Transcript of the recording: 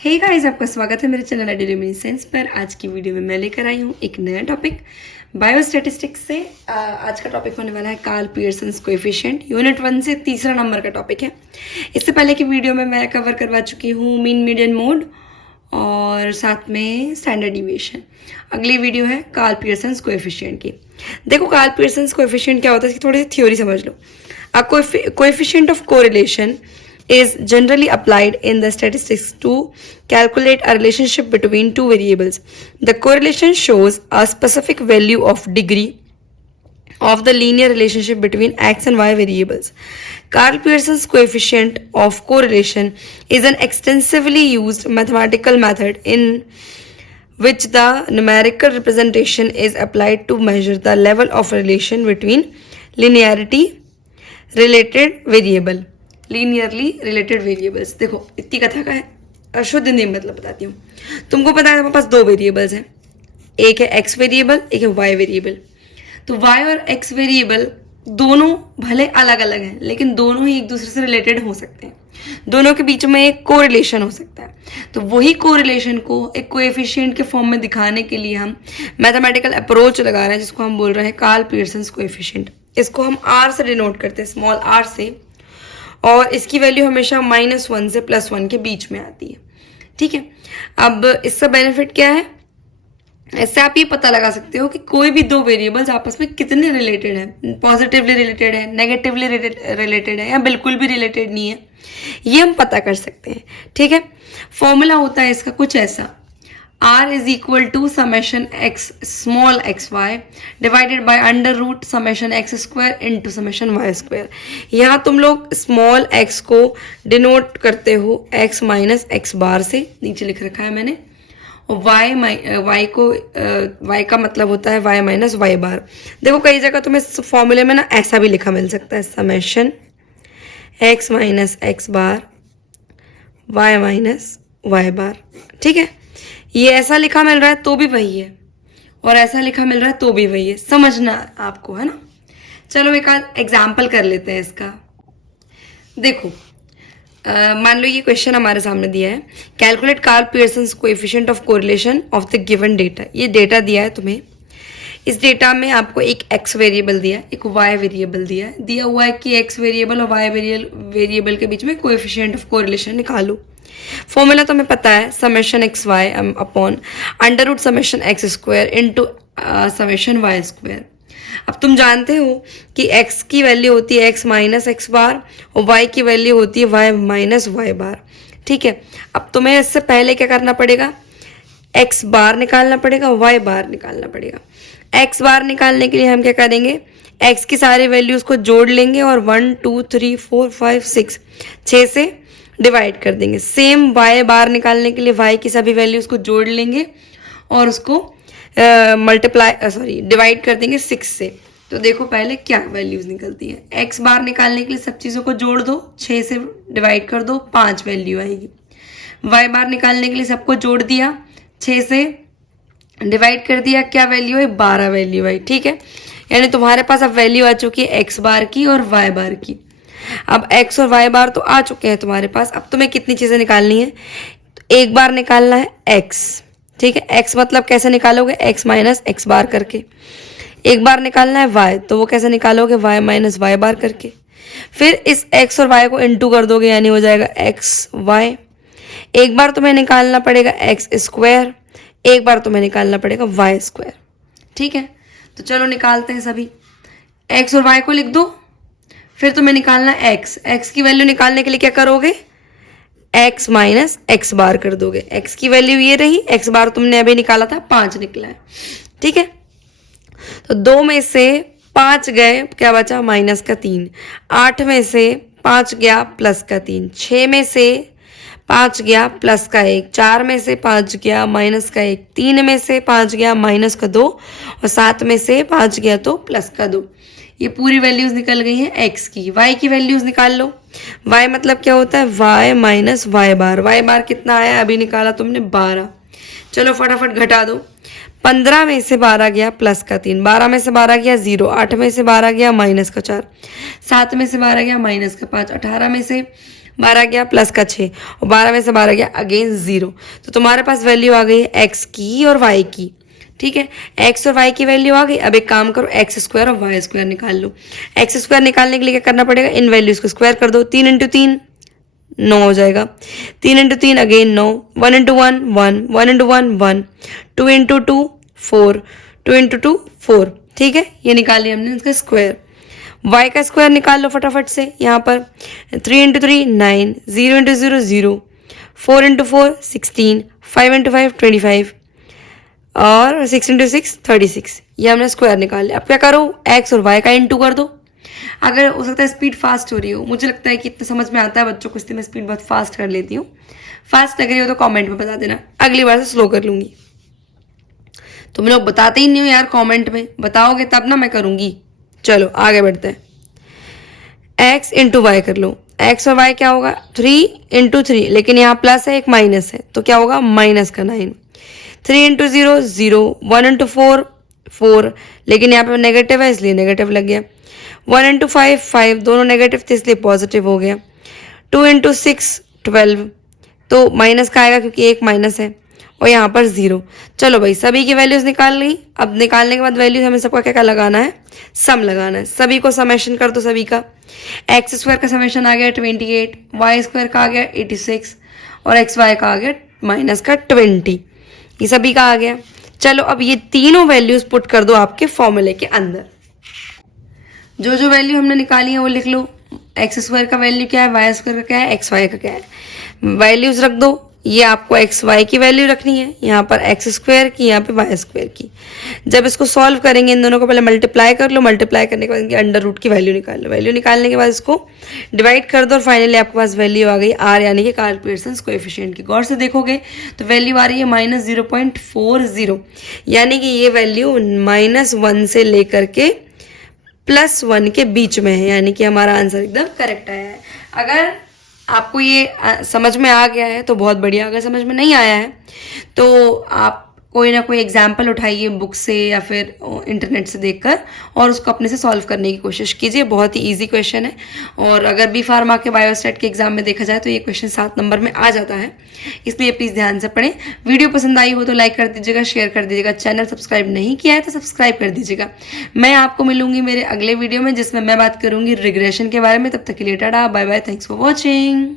Hey guys, आपका स्वागत है मेरे चैनल रेमिनिसेंस पर। आज की वीडियो में मैं लेकर आई हूँ एक नया टॉपिक बायोस्टैटिस्टिक्स से। आज का टॉपिक होने वाला है कार्ल पियर्सन्स कोएफिशिएंट। यूनिट 1 से तीसरा नंबर का टॉपिक है। इससे पहले की वीडियो में मैं कवर करवा चुकी हूँ मीन मीडियन मोड और साथ में स्टैंडर्ड डिविएशन। अगली वीडियो है कार्ल पियर्सन्स कोएफिशिएंट की। देखो, कार्ल पियर्सन्स कोएफिशिएंट क्या होता है, इसकी थोड़ी सी थ्योरी समझ लो। A coefficient of correlation is generally applied in the statistics to calculate a relationship between two variables. The correlation shows a specific value of degree of the linear relationship between x and y variables. Karl Pearson's coefficient of correlation is an extensively used mathematical method in which the numerical representation is applied to measure the level of relation between linearly related variable. Linearly related variables. देखो, इतनी कथा का है शुद्ध हिंदी में मतलब बताती हूँ। तुमको पता है हमारे पास दो वेरिएबल्स हैं, एक है एक्स वेरिएबल, एक है वाई वेरिएबल। तो वाई और एक्स वेरिएबल दोनों भले अलग अलग हैं, लेकिन दोनों ही एक दूसरे से रिलेटेड हो सकते हैं। दोनों के बीच में एक कोरिलेशन हो सकता है। तो वही कोरिलेशन को एक कोएफिशिएंट के फॉर्म में दिखाने के लिए हम मैथमेटिकल अप्रोच लगा रहे हैं, जिसको हम बोल रहे हैं कार्ल पियर्सन्स कोएफिशिएंट। इसको हम आर से डिनोट करते हैं, स्मॉल आर से, और इसकी वैल्यू हमेशा -1 से +1 के बीच में आती है। ठीक है, अब इसका बेनिफिट क्या है? इससे आप ये पता लगा सकते हो कि कोई भी दो वेरिएबल्स आपस में कितने रिलेटेड हैं, पॉजिटिवली रिलेटेड है, नेगेटिवली रिलेटेड है, या बिल्कुल भी रिलेटेड नहीं है, ये हम पता कर सकते हैं। ठीक है, फॉर्मूला होता है इसका कुछ ऐसा, R is equal to summation x small xy divided by under root summation x square into summation y square। यहाँ तुम लोग स्मॉल x को डिनोट करते हो x माइनस एक्स बार से, नीचे लिख रखा है मैंने, और y का मतलब होता है y माइनस वाई बार। देखो, कई जगह तुम्हें फॉर्मूले में ना ऐसा भी लिखा मिल सकता है, समेशन x माइनस एक्स बार y माइनस वाई बार। ठीक है, ये ऐसा लिखा मिल रहा है तो भी वही है, और ऐसा लिखा मिल रहा है तो भी वही है, समझना आपको, है ना। चलो एक आध एग्जाम्पल कर लेते हैं इसका। देखो, मान लो ये क्वेश्चन हमारे सामने दिया है, calculate Karl Pearson's coefficient of correlation of the given data. ये डेटा दिया है तुम्हें, इस डेटा में आपको एक एक्स वेरिएबल दिया, एक वाई वेरिएबल दिया हुआ है कि एक्स वेरिएबल और वाई वेरिएबल के बीच में कोएफिशिएंट ऑफ कोरिलेशन निकालो। फॉर्मूला तो हमें पता है, summation X Y upon under root summation X square into summation Y square. अब तुम जानते हो कि x की वैल्यू होती है x माइनस एक्स बार और y की वैल्यू होती है y माइनस वाई बार। ठीक है, अब तुम्हें इससे पहले क्या करना पड़ेगा, x बार निकालना पड़ेगा, y बार निकालना पड़ेगा। x बार निकालने के लिए हम क्या करेंगे, x की सारी वैल्यूज को जोड़ लेंगे और 1 2 3 4 5 6 से डिवाइड कर देंगे। सेम y बार निकालने के लिए y की सभी वैल्यूज को जोड़ लेंगे और उसको डिवाइड कर देंगे 6 से। तो देखो पहले क्या वैल्यूज निकलती है। x बार निकालने के लिए सब चीज़ों को जोड़ दो, 6 से डिवाइड कर दो, 5 वैल्यू आएगी। y बार निकालने के लिए सबको जोड़ दिया, 6 से डिवाइड कर दिया, क्या वैल्यू है, 12 वैल्यू आई। ठीक है, यानी तुम्हारे पास अब वैल्यू आ चुकी है x बार की और y बार की। अब x और y बार तो आ चुके हैं तुम्हारे पास। अब तुम्हें कितनी चीजें निकालनी है, तो एक बार निकालना है x। ठीक है, x मतलब कैसे निकालोगे, x माइनस एक्स बार करके। एक बार निकालना है y, तो वो कैसे निकालोगे, y माइनस वाई बार करके। फिर इस x और y को इंटू कर दोगे, यानी हो जाएगा x y। एक बार तुम्हें निकालना पड़ेगा x स्क्वायर, एक बार तुम्हें निकालना पड़ेगा y स्क्वायर। ठीक है, तो चलो निकालते हैं सभी। x और y को लिख दो, फिर तुम्हें निकालना है x की वैल्यू निकालने के लिए क्या करोगे, x माइनस एक्स बार कर दोगे। x की वैल्यू ये रही, x बार तुमने अभी निकाला था, 5 निकला है। ठीक है, तो 2 में से 5 गए, क्या बचा, माइनस का 3। 8 में से 5 गया प्लस का 3। 6 में से 5 गया प्लस का 1। 4 में से 5 गया माइनस का 1। 3 में से 5 गया माइनस का 2, और 7 में से 5 गया तो प्लस का 2। ये पूरी वैल्यूज निकल गई हैं x की। y की वैल्यूज निकाल लो। y मतलब क्या होता है, y माइनस वाई बार। वाई बार कितना आया, अभी निकाला तुमने 12। चलो फटाफट घटा दो। 15 में से 12 गया प्लस का 3, 12 में से 12 गया 0, 8 में से 12 गया माइनस का 4, 7 में से 12 गया माइनस का 5, 18 में से 12 गया प्लस का 6 और 12 में से 12 गया अगेन 0। तो तुम्हारे पास वैल्यू आ गई है x की और y की। ठीक है, x और y की वैल्यू आ गई। अब एक काम करो, x स्क्वायर और y स्क्वायर निकाल लो। x स्क्वायर निकालने के लिए क्या करना पड़ेगा, इन वैल्यूज को स्क्वायर कर दो। 3 इंटू 3 9 हो जाएगा। 3 into 3 again 9, 1 into 1 1, 1 into 1 1, 2 into 2 4, 2 into 2 4। ठीक है, ये निकाल लिया हमने इसका स्क्वायर। y का स्क्वायर निकाल लो फटाफट से। यहाँ पर 3 इंटू 3 9, 0 इंटू 0 0, 4 इंटू 4 16, 5 इंटू 5 25 और 6 इंटू 6 36। ये हमने स्क्वायर निकाल लिया। अब क्या करो, x और y का इंटू कर दो। अगर हो सकता है स्पीड फास्ट हो रही हो, मुझे लगता है कि इतना समझ में आता है बच्चों को, इसलिए मैं स्पीड बहुत फास्ट कर लेती हूँ। फास्ट लग रही हो तो कमेंट में बता देना, अगली बार से स्लो कर लूंगी। तुम लोग बताते ही नहीं हो यार, कमेंट में बताओगे तब ना मैं करूंगी। चलो आगे बढ़ते हैं। x इंटू वाई कर लो। x और y क्या होगा, 3 इंटू 3, लेकिन यहाँ प्लस है एक माइनस है तो क्या होगा माइनस का 9। 3 इंटू 0 0, 1 इंटू 4 4, लेकिन यहाँ पे नेगेटिव है इसलिए नेगेटिव लग गया। 1 इंटू 5 5, दोनों नेगेटिव थे इसलिए पॉजिटिव हो गया। 2 इंटू 6 12, तो माइनस का आएगा क्योंकि एक माइनस है और यहाँ पर 0। चलो भाई सभी की वैल्यूज निकाल ली। अब निकालने के बाद वैल्यूज हमें सबका क्या क्या लगाना है, सम लगाना है। सभी को समेशन कर दो सभी का। एक्स स्क्वायर का समेशन आ गया 28, वाई स्क्वायर का आ गया 86 और एक्स वाई का आ गया माइनस का 20। ये सभी का आ गया। चलो अब ये तीनों वैल्यूज पुट कर दो आपके फॉर्मूले के अंदर। जो जो वैल्यू हमने निकाली है वो लिख लो। एक्स स्क्वायर का वैल्यू क्या है, वाई स्क्वायर का क्या है, एक्स वाई का क्या है। वैल्यूज रख दो। ये आपको एक्स वाई की वैल्यू रखनी है, यहाँ पर एक्स स्क्वायर की, यहाँ पे वाई स्क्वायर की। जब इसको सॉल्व करेंगे इन दोनों को पहले मल्टीप्लाई कर लो। मल्टीप्लाई करने के बाद इनके अंडर रूट की वैल्यू निकाल लो। वैल्यू निकालने के बाद इसको डिवाइड कर दो और फाइनली आपके पास वैल्यू आ गई आर, यानी कि कार्ल पियर्सन कोएफिशिएंट की। गौर से देखोगे तो वैल्यू आ रही है -0.40, यानी कि ये वैल्यू -1 से लेकर के +1 के बीच में है, यानी कि हमारा आंसर एकदम करेक्ट आया है। अगर आपको ये समझ में आ गया है तो बहुत बढ़िया, अगर समझ में नहीं आया है तो आप कोई ना कोई एग्जाम्पल उठाइए बुक से या फिर इंटरनेट से देखकर और उसको अपने से सॉल्व करने की कोशिश कीजिए। बहुत ही इजी क्वेश्चन है और अगर बी फार्मा के बायोस्टैट के एग्जाम में देखा जाए तो ये क्वेश्चन 7 नंबर में आ जाता है, इसलिए प्लीज़ ध्यान से पढ़ें। वीडियो पसंद आई हो तो लाइक कर दीजिएगा, शेयर कर दीजिएगा। चैनल सब्सक्राइब नहीं किया है तो सब्सक्राइब कर दीजिएगा। मैं आपको मिलूंगी मेरे अगले वीडियो में जिसमें मैं बात करूंगी रिग्रेशन के बारे में। तब तक के लिए tata bye bye, thanks for watching.